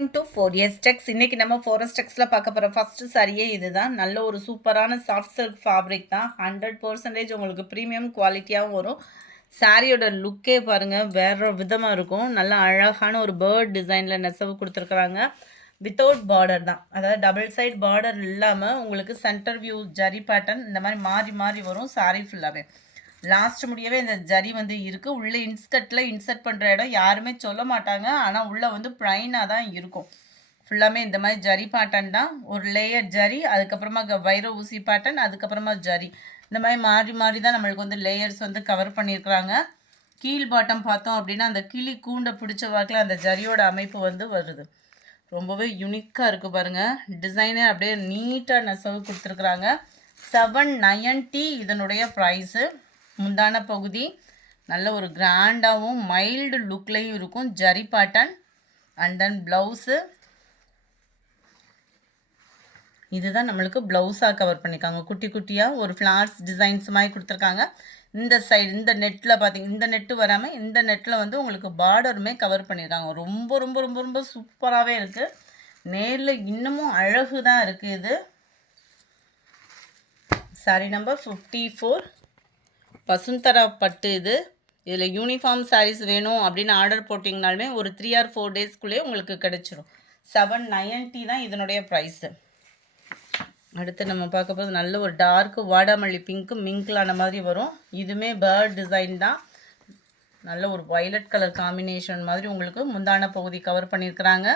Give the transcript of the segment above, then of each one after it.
to 4S Tex இன்னைக்கு நம்ம 4S Texல பார்க்க போற ஃபர்ஸ்ட் சாரியே இதுதான். நல்ல ஒரு சூப்பரான சாஃப்ட் சில்க் ஃபேப்ரிக் தான். 100% உங்களுக்கு பிரீமியம் குவாலிட்டியாகவும் வரும். சாரியோட லுக்கே பாருங்க வேற விதமா இருக்கும். நல்ல அழகான ஒரு பேர்ட் டிசைன்ல நெசவு கொடுத்துருக்காங்க. வித்தவுட் பார்டர் தான், அதாவது டபுள் சைட் பார்டர் இல்லாமல் உங்களுக்கு சென்டர் வியூ ஜரி பேட்டர்ன் இந்த மாதிரி மாறி மாறி வரும் சாரி ஃபுல்லாகவே. லாஸ்ட் முடியவே இந்த ஜரி வந்து இருக்குது. உள்ளே இன்ஸ்கர்ட்டில் இன்சர்ட் பண்ணுற இடம் யாருமே சொல்ல மாட்டாங்க, ஆனால் உள்ளே வந்து ப்ளைனாக தான் இருக்கும். ஃபுல்லாமே இந்த மாதிரி ஜரி பேட்டர்ன் தான். ஒரு லேயர் ஜரி, அதுக்கப்புறமா வைர ஊசி பேட்டர்ன், அதுக்கப்புறமா ஜரி, இந்த மாதிரி மாறி மாறி தான் நம்மளுக்கு வந்து லேயர்ஸ் வந்து கவர் பண்ணியிருக்கிறாங்க. கீழ் பாட்டம் பார்த்தோம் அப்படின்னா அந்த கிளி கூண்டை பிடிச்ச வாக்கில் அந்த ஜரியோட அமைப்பு வந்து வருது. ரொம்பவே யூனிக்காக இருக்குது பாருங்கள். டிசைனே அப்படியே நீட்டாக நெசவு கொடுத்துருக்குறாங்க. 790 இதனுடைய ப்ரைஸு. முந்தான பகுதி நல்ல ஒரு கிராண்டாகவும் மைல்டு லுக்லையும் இருக்கும். Zari pattern and then blouse இதுதான் நம்மளுக்கு ப்ளவுஸாக கவர் பண்ணியிருக்காங்க. குட்டி குட்டியாக ஒரு ஃப்ளார்ஸ் டிசைன்ஸ் மாதிரி கொடுத்துருக்காங்க. இந்த சைடு இந்த நெட்டில் பார்த்தீங்க, இந்த நெட்டு வராமல் இந்த நெட்டில் வந்து உங்களுக்கு பார்டருமே கவர் பண்ணியிருக்காங்க. ரொம்ப ரொம்ப ரொம்ப ரொம்ப சூப்பராகவே இருக்குது. நேரில் இன்னமும் அழகு தான் இருக்குது. இது சாரி நம்பர் 54 பசுந்தரா பட்டு. இதில் யூனிஃபார்ம் சாரீஸ் வேணும் அப்படின்னு ஆர்டர் போட்டிங்கனாலுமே ஒரு 3 or 4 டேஸ்க்குள்ளேயே உங்களுக்கு கிடைச்சிரும். 790 தான் இதனுடைய ப்ரைஸு. அடுத்து நம்ம பார்க்க போது நல்ல ஒரு டார்க்கு வாடாமல்லி பிங்க்கு மிங்கிளான மாதிரி வரும். இதுவுமே பேர்ட் டிசைன் தான். நல்ல ஒரு வயலட் கலர் காம்பினேஷன் மாதிரி உங்களுக்கு முந்தான பகுதி கவர் பண்ணியிருக்கிறாங்க.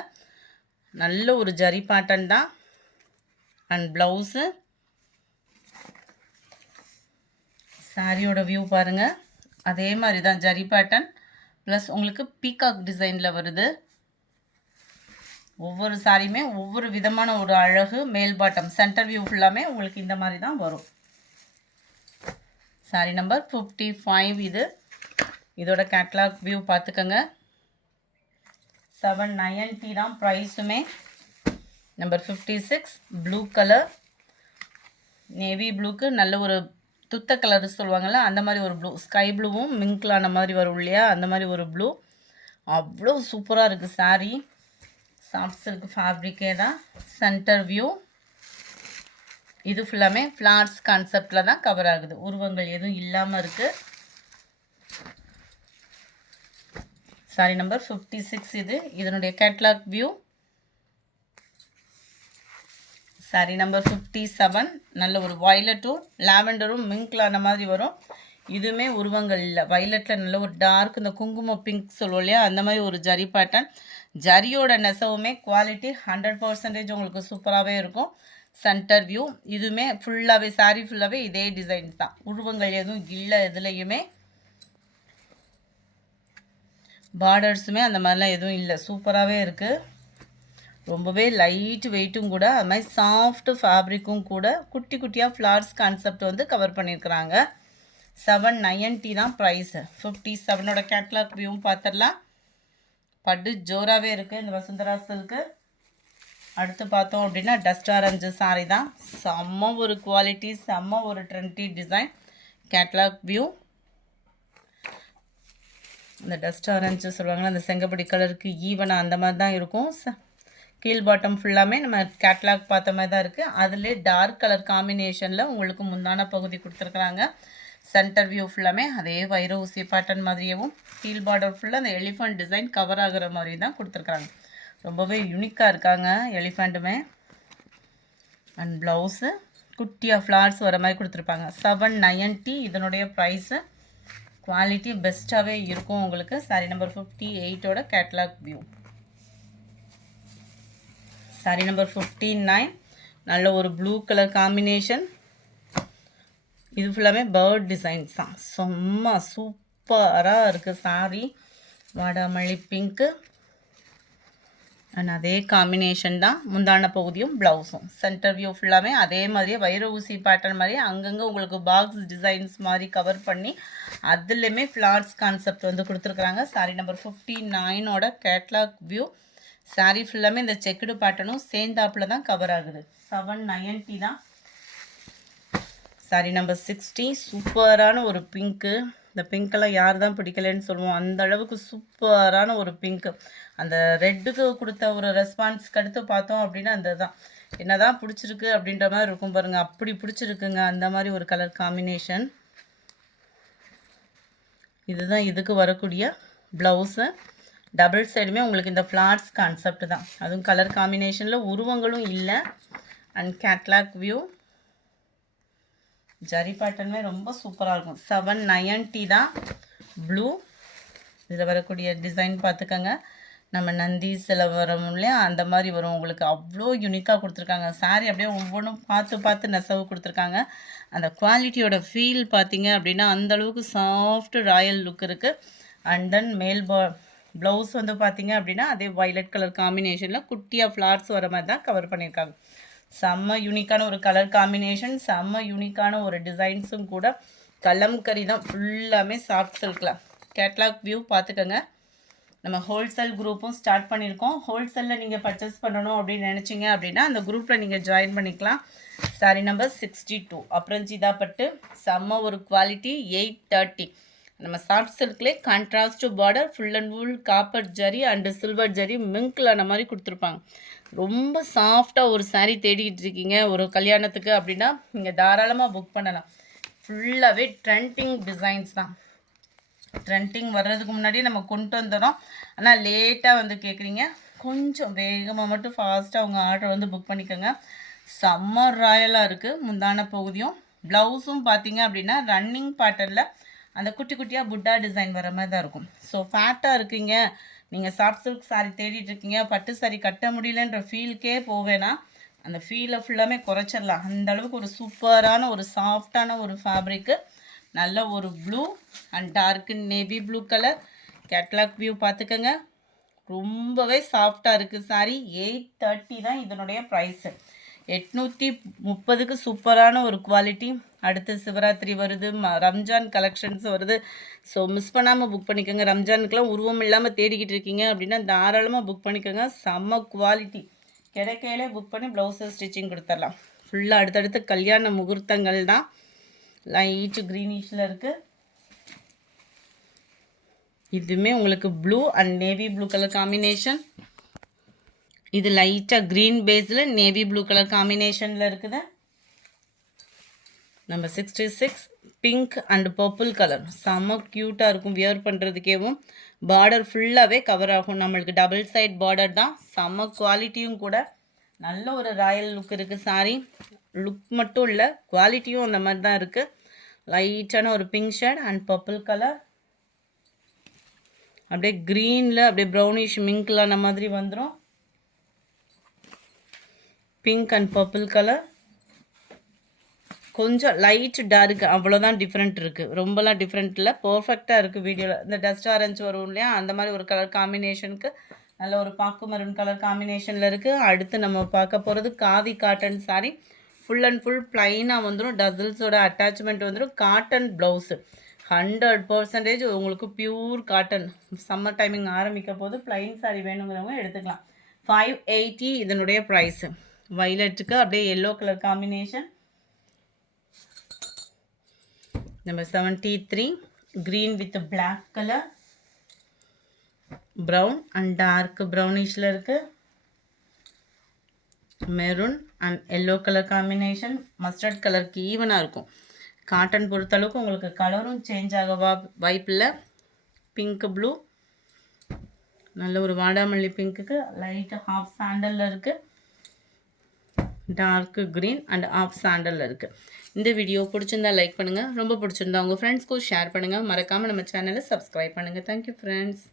நல்ல ஒரு ஜரி பேட்டர்ன் தான். அண்ட் ப்ளவுஸு சாரியோட வியூ பாருங்கள். அதே மாதிரி தான் ஜரி பேட்டர்ன் ப்ளஸ் உங்களுக்கு பீகாக் டிசைனில் வருது. ஒவ்வொரு சாரியுமே ஒவ்வொரு விதமான ஒரு அழகு. மேல் பாட்டம் சென்டர் வியூ ஃபுல்லாமே உங்களுக்கு இந்த மாதிரி தான் வரும். சாரி நம்பர் 55 இதோட கேட்லாக் வியூ பார்த்துக்கோங்க. 790 தான் ப்ரைஸுமே. நம்பர் 56 ப்ளூ கலர், நேவி ப்ளூக்கு நல்ல ஒரு துத்த கலர் சொல்லுவாங்கள்ல அந்த மாதிரி ஒரு ப்ளூ, ஸ்கை ப்ளூவும் மிங்கிளான மாதிரி வரும் இல்லையா, அந்த மாதிரி ஒரு ப்ளூ. அவ்வளோ சூப்பராக இருக்குது சாரீ. சாஃப்ட் சில்க் ஃபேப்ரிக்கே தான். சென்டர் வியூ இது ஃபுல்லாமே ஃப்ளார்ஸ் கான்செப்டில் தான் கவர் ஆகுது. உருவங்கள் எதுவும் இல்லாமல் இருக்குது. சாரி நம்பர் 56 இதனுடைய கேட்லாக் வியூ. சாரி நம்பர் 57 நல்ல ஒரு வயலட்டும் லாவெண்டரும் மிங்கிளான மாதிரி வரும். இதுவுமே உருவங்கள் இல்லை. வயலட்டில் நல்ல ஒரு டார்க் இந்த குங்குமம் பிங்க் சொல்லுவோம் இல்லையா, அந்த மாதிரி ஒரு ஜரி பேட்டர்ன். ஜரியோட நெசவுமே குவாலிட்டி 100% உங்களுக்கு சூப்பராகவே இருக்கும். சென்டர் வியூ இதுவுமே ஃபுல்லாகவே சாரி ஃபுல்லாகவே இதே டிசைன்ஸ் தான். உருவங்கள் எதுவும் இல்லை. எதுலேயுமே பார்டர்ஸுமே அந்த மாதிரிலாம் எதுவும் இல்லை. சூப்பராகவே இருக்குது. ரொம்பவே லைட் வெயிட்டும் கூட, அது மாதிரி சாஃப்ட் ஃபேப்ரிக்கும் கூட. குட்டி குட்டியாக ஃப்ளார்ஸ் கான்செப்ட் வந்து கவர் பண்ணியிருக்கிறாங்க. 790 தான் ப்ரைஸு. 57ஓட கேட்லாக் வியூவும் பார்த்துடலாம். பட்டு ஜோராகவே இருக்குது இந்த வசுந்தரா சில்க்கு. அடுத்து பார்த்தோம் அப்படின்னா டஸ்ட் ஆரஞ்சு சாரி தான். செம்ம ஒரு குவாலிட்டி, செம்ம ஒரு ட்ரெண்டி டிசைன். கேட்லாக் வியூ இந்த டஸ்ட் ஆரஞ்சு சொல்லுவாங்களா, அந்த செங்கப்படி கலருக்கு ஈவனாக அந்த மாதிரி தான் இருக்கும். கீழ் பாட்டம் ஃபுல்லாமே நம்ம கேட்லாக் பார்த்த மாதிரி தான் இருக்குது. அதிலே டார்க் கலர் காம்பினேஷனில் உங்களுக்கு முந்தான பகுதி கொடுத்துருக்குறாங்க. சென்டர் வியூ ஃபுல்லாமே அதே வைர ஊசி பேட்டர்ன் மாதிரியவும், கீழ் பார்டர் ஃபுல்லாக அந்த எலிஃபண்ட் டிசைன் கவர் ஆகிற மாதிரி தான் கொடுத்துருக்குறாங்க. ரொம்பவே யூனிக்காக இருக்காங்க எலிஃபண்ட்டுமே. அண்ட் ப்ளவுஸு குட்டியாக ஃப்ளார்ஸ் வர மாதிரி கொடுத்துருப்பாங்க. 790 இதனுடைய ப்ரைஸு. குவாலிட்டி பெஸ்ட்டாகவே இருக்கும் உங்களுக்கு. சாரி நம்பர் 58ஓட கேட்லாக் வியூ. சாரி நம்பர் 59 நல்ல ஒரு ப்ளூ கலர் காம்பினேஷன். இது ஃபுல்லாமே பேர்ட் டிசைன்ஸ் தான். செம்ம சூப்பராக இருக்குது சாரி. வாடாமல்லி பிங்க்கு அண்ட் அதே காம்பினேஷன் தான். முந்தான பகுதியும் ப்ளவுஸும். சென்டர் வியூ ஃபுல்லாமே அதே மாதிரியே வைர ஊசி பேட்டர்ன் மாதிரியே அங்கங்கே உங்களுக்கு பாக்ஸ் டிசைன்ஸ் மாதிரி கவர் பண்ணி அதுலேயுமே ஃப்ளார்ஸ் கான்செப்ட் வந்து கொடுத்துருக்குறாங்க. சாரி நம்பர் 59ஓட கேட்லாக் வியூ. சாரி ஃபுல்லாமே இந்த செக்குடு பேட்டர்னும் சேர்ந்தாப்பில் தான் கவர் ஆகுது. 790 தான். சாரி நம்பர் 60 சூப்பரான ஒரு பிங்க்கு. இந்த பிங்க்கெல்லாம் யார் தான் பிடிக்கலன்னு சொல்லுவோம். அந்த அளவுக்கு சூப்பரான ஒரு பிங்க்கு. அந்த ரெட்டுக்கு கொடுத்த ஒரு ரெஸ்பான்ஸ்க்கு அடுத்து பார்த்தோம் அப்படின்னா அந்த தான் என்னதான் பிடிச்சிருக்கு அப்படின்ற மாதிரி இருக்கும் பாருங்கள். அப்படி பிடிச்சிருக்குங்க அந்த மாதிரி ஒரு கலர் காம்பினேஷன். இதுதான் இதுக்கு வரக்கூடிய ப்ளவுஸு. டபுள் சைடுமே உங்களுக்கு இந்த ஃப்ளார்ஸ் கான்செப்ட் தான். அதுவும் கலர் காம்பினேஷனில் உருவங்களும் இல்லை. அண்ட் கேட்லாக் வியூ ஜரி பேட்டர்னுமே ரொம்ப சூப்பராக இருக்கும். 790 தான் ப்ளூ. இதில் வரக்கூடிய டிசைன் பார்த்துக்கோங்க. நம்ம நந்தி சில வரும் இல்லையா அந்த மாதிரி வரும். உங்களுக்கு அவ்வளோ யூனிக்காக கொடுத்துருக்காங்க. சாரீ அப்படியே ஒவ்வொன்றும் பார்த்து நெசவு கொடுத்துருக்காங்க. அந்த குவாலிட்டியோட ஃபீல் பார்த்தீங்க அப்படின்னா அந்தளவுக்கு சாஃப்ட் ராயல் லுக் இருக்குது. அண்ட் தென் மேல் ப்ளவுஸ் வந்து பார்த்தீங்க அப்படின்னா அதே வைலட் கலர் காம்பினேஷனில் குட்டியாக ஃப்ளார்ஸ் வர மாதிரி தான் கவர் பண்ணியிருக்காங்க. செம்ம யூனிக்கான ஒரு கலர் காம்பினேஷன், செம்ம யூனிக்கான ஒரு டிசைன்ஸும் கூட. கலம்கரி தான் ஃபுல்லாமே சாஃப்ட் சில்கில். கேட்லாக் வியூ பார்த்துக்கோங்க. நம்ம ஹோல்சேல் குரூப்பும் ஸ்டார்ட் பண்ணியிருக்கோம். ஹோல்சேலில் நீங்கள் பர்ச்சேஸ் பண்ணணும் அப்படின்னு நினச்சிங்க அப்படின்னா அந்த குரூப்பில் நீங்கள் ஜாயின் பண்ணிக்கலாம். சாரி நம்பர் 62 அப்ரஞ்சிதா பட்டு. செம்ம ஒரு குவாலிட்டி. 830. நம்ம சாஃப்ட் சில்க்லேயே contrast border, full and full copper zari and silver zari mingle அந்த மாதிரி கொடுத்துருப்பாங்க. ரொம்ப சாஃப்டாக ஒரு சாரீ தேடிக்கிட்டு இருக்கீங்க ஒரு கல்யாணத்துக்கு அப்படின்னா நீங்கள் தாராளமாக புக் பண்ணலாம். ஃபுல்லாகவே ட்ரெண்டிங் டிசைன்ஸ் தான். ட்ரெண்டிங் வர்றதுக்கு முன்னாடியே நம்ம கொண்டு வந்துடும். ஆனால் லேட்டாக வந்து கேட்குறீங்க. கொஞ்சம் வேகமாக மட்டும் ஃபாஸ்ட்டாக உங்கள் ஆர்டர் வந்து புக் பண்ணிக்கோங்க. சம்மர் ராயலாக இருக்குது. முந்தான பகுதியும் ப்ளவுஸும் பார்த்தீங்க அப்படின்னா ரன்னிங் பேட்டர்னில் அந்த குட்டி குட்டியாக புட்டா டிசைன் வர மாதிரி தான் இருக்கும். ஸோ ஃபேட்டாக இருக்கீங்க, நீங்கள் சாஃப்ட் சில்க் சாரீ தேடிட்டு இருக்கீங்க, பட்டு சாரீ கட்ட முடியலன்ற ஃபீல்க்கே போவேனா அந்த ஃபீலை ஃபுல்லாமே குறைச்சிடலாம். அந்தளவுக்கு ஒரு சூப்பரான ஒரு சாஃப்டான ஒரு ஃபேப்ரிக்கு. நல்ல ஒரு blue and torque navy blue colour. Catalogue view பார்த்துக்கோங்க. ரொம்பவே சாஃப்டாக இருக்குது சாரீ. 830 தான் இதனுடைய ப்ரைஸு. 830க்கு சூப்பரான ஒரு குவாலிட்டி. அடுத்து சிவராத்திரி வருது, ரம்ஜான் கலெக்ஷன்ஸ் வருது. ஸோ மிஸ் பண்ணாமல் புக் பண்ணிக்கோங்க. ரம்ஜானுக்கெலாம் உருவம் இல்லாமல் தேடிக்கிட்டு இருக்கீங்க அப்படின்னா தாராளமாக புக் பண்ணிக்கோங்க. செம்ம குவாலிட்டி. கிடைக்கையிலே புக் பண்ணி ப்ளவுஸு ஸ்டிச்சிங் கொடுத்துடலாம். ஃபுல்லாக அடுத்தடுத்து கல்யாண முகூர்த்தங்கள் தான். லைட்டு க்ரீனிஷில் இருக்குது. இதுவுமே உங்களுக்கு blue and navy blue colour combination. இது லைட்டாக க்ரீன் பேஸில் நேவி ப்ளூ கலர் காம்பினேஷனில் இருக்குது. Number 66 pink and purple colour. செம்ம க்யூட்டாக இருக்கும் வியர் பண்ணுறதுக்கேவும். பார்டர் ஃபுல்லாகவே கவர் ஆகும். நம்மளுக்கு டபுள் சைட் பார்டர் தான். செம்ம குவாலிட்டியும் கூட. நல்ல ஒரு ராயல் லுக் இருக்குது சாரீ. லுக் மட்டும் இல்லை, குவாலிட்டியும் அந்த மாதிரி தான் இருக்குது. லைட்டான ஒரு pink shade and purple colour. அப்படியே க்ரீனில் அப்படியே ப்ரௌனிஷ் மிங்க்லாம் அந்த மாதிரி வந்துடும். Pink and purple colour. கொஞ்சம் லைட் டார்க் அவ்வளோதான் டிஃப்ரெண்ட் இருக்குது. ரொம்பலாம் டிஃப்ரெண்ட் இல்லை, பர்ஃபெக்டாக இருக்குது வீடியோவில். இந்த டஸ்ட் ஆரஞ்சு வரும் இல்லையா அந்த மாதிரி ஒரு கலர் காம்பினேஷனுக்கு நல்ல ஒரு பாக்கு மரூன் கலர் காம்பினேஷனில் இருக்குது. அடுத்து நம்ம பார்க்க போகிறது khadi cotton sari. Full and full ப்ளைனாக வந்துடும். டசல்ஸோட அட்டாச்மெண்ட் வந்துடும். காட்டன் ப்ளவுஸு 100% உங்களுக்கு பியூர் காட்டன். சம்மர் டைமிங் ஆரம்பிக்க போது ப்ளைன் சாரீ வேணுங்கிறவங்க எடுத்துக்கலாம். 580 இதனுடைய ப்ரைஸு. வைலட்டுக்கு அப்படியே yellow colour combination. Number 73 green with black colour, brown and dark ப்ரௌனிஷில் இருக்குது. Maroon and yellow colour combination. Mustard கலருக்கு ஈவனாக இருக்கும். காட்டன் பொறுத்தளவுக்கு உங்களுக்கு கலரும் சேஞ்ச் ஆக வாய்ப்பில்லை. பிங்க் ப்ளூ, நல்ல ஒரு வாடாமல்லி பிங்க்குக்கு லைட்டு ஹாஃப் சாண்டலில் இருக்குது. டார்க்கு க்ரீன் அண்ட் ஆஃப் சாண்டலில் இருக்குது. இந்த வீடியோ பிடிச்சிருந்தா லைக் பண்ணுங்கள். ரொம்ப பிடிச்சிருந்தா உங்கள் ஃப்ரெண்ட்ஸ்க்கும் ஷேர் பண்ணுங்கள். மறக்காமல் நம்ம சேனலை சப்ஸ்கிரைப் பண்ணுங்கள். Thank you friends.